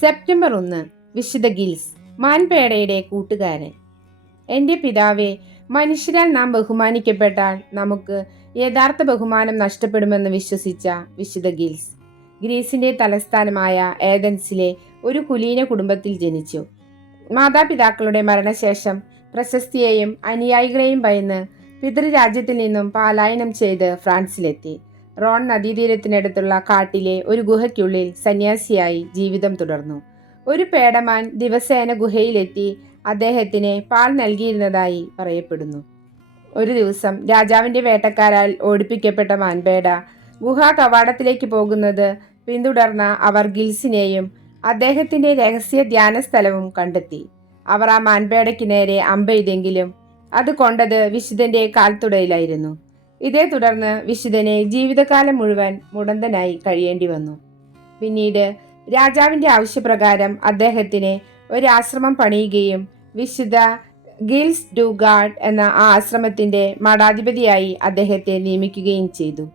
September 1 വിശുദ്ധ gills, മാൻപേടയുടെ കൂട്ടുകാരൻ. എൻ്റെ പിതാവേ, മനുഷ്യരാൽ നാം ബഹുമാനിക്കപ്പെട്ടാൽ നമുക്ക് യഥാർത്ഥ ബഹുമാനം നഷ്ടപ്പെടുമെന്ന് വിശ്വസിച്ച വിശുദ്ധ ഗിൽസ്, ഗ്രീസിന്റെ തലസ്ഥാനമായ ഏഥൻസിലെ ഒരു കുലീന കുടുംബത്തിൽ ജനിച്ചു. മാതാപിതാക്കളുടെ മരണശേഷം പ്രശസ്തിയെയും അനുയായികളെയും ഭയന്ന് പിതൃരാജ്യത്തിൽ നിന്നും പലായനം ചെയ്ത് ഫ്രാൻസിലെത്തി. റോൺ നദീതീരത്തിനടുത്തുള്ള കാട്ടിലെ ഒരു ഗുഹയ്ക്കുള്ളിൽ സന്യാസിയായി ജീവിതം തുടർന്നു. ഒരു പേടമാൻ ദിവസേന ഗുഹയിലെത്തി അദ്ദേഹത്തിന് പാൽ നൽകിയിരുന്നതായി പറയപ്പെടുന്നു. ഒരു ദിവസം രാജാവിൻ്റെ വേട്ടക്കാരാൽ ഓടിപ്പിക്കപ്പെട്ട മാൻപേട ഗുഹാ കവാടത്തിലേക്ക് പോകുന്നത് പിന്തുടർന്ന അവർ ഗിൽസിനെയും അദ്ദേഹത്തിൻ്റെ രഹസ്യ ധ്യാന സ്ഥലവും കണ്ടെത്തി. അവർ ആ മാൻപേടയ്ക്ക് നേരെ അമ്പെയ്തെങ്കിലും അത് കൊണ്ടത് വിശുദ്ധൻ്റെ കാൽത്തുടയിലായിരുന്നു. ഇതേ തുടർന്ന് വിശുദ്ധനെ ജീവിതകാലം മുഴുവൻ മുടന്തനായി കഴിയേണ്ടി വന്നു. പിന്നീട് രാജാവിൻ്റെ ആവശ്യപ്രകാരം അദ്ദേഹത്തിന് ഒരു ആശ്രമം പണിയുകയും വിശുദ്ധ ഗിൽസ് ഡു ഗാഡ് എന്ന ആ ആശ്രമത്തിൻ്റെ മഠാധിപതിയായി അദ്ദേഹത്തെ നിയമിക്കുകയും ചെയ്തു.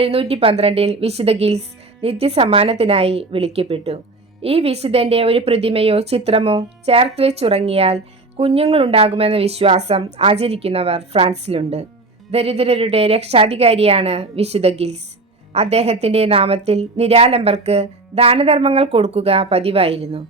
712 വിശുദ്ധ ഗിൽസ് നിത്യസമ്മാനത്തിനായി വിളിക്കപ്പെട്ടു. ഈ വിശുദ്ധൻ്റെ ഒരു പ്രതിമയോ ചിത്രമോ ചേർത്ത് വെച്ചുറങ്ങിയാൽ കുഞ്ഞുങ്ങളുണ്ടാകുമെന്ന വിശ്വാസം ആചരിക്കുന്നവർ ഫ്രാൻസിലുണ്ട്. ദരിദ്രരുടെ രക്ഷാധികാരിയാണ് വിശുദ്ധ ഗിൽസ്. അദ്ദേഹത്തിൻ്റെ നാമത്തിൽ നിരാലംബർക്ക് ദാനധർമ്മങ്ങൾ കൊടുക്കുക പതിവായിരുന്നു.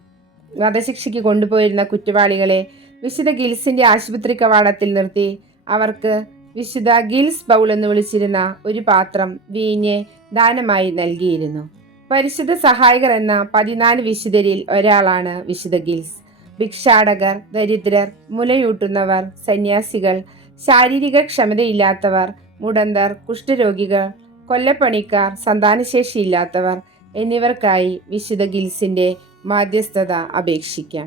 വധശിക്ഷയ്ക്ക് കൊണ്ടുപോയിരുന്ന കുറ്റവാളികളെ വിശുദ്ധ ഗിൽസിന്റെ ആശുപത്രി കവാടത്തിൽ നിർത്തി അവർക്ക് വിശുദ്ധ ഗിൽസ് ബൗൾ എന്ന് വിളിച്ചിരുന്ന ഒരു പാത്രം വീഞ്ഞ് ദാനമായി നൽകിയിരുന്നു. പരിശുദ്ധ സഹായകർ എന്ന 14 വിശുദ്ധരിൽ ഒരാളാണ് വിശുദ്ധ ഗിൽസ്. ഭിക്ഷാടകർ, ദരിദ്രർ, മുലയൂട്ടുന്നവർ, സന്യാസികൾ, ശാരീരിക ക്ഷമതയില്ലാത്തവർ, മുടന്തർ, കുഷ്ഠരോഗികൾ, കൊല്ലപ്പണിക്കാർ, സന്താനശേഷിയില്ലാത്തവർ എന്നിവർക്കായി വിശുദ്ധ ഗിൽസിന്റെ മാധ്യസ്ഥത അപേക്ഷിക്കാം.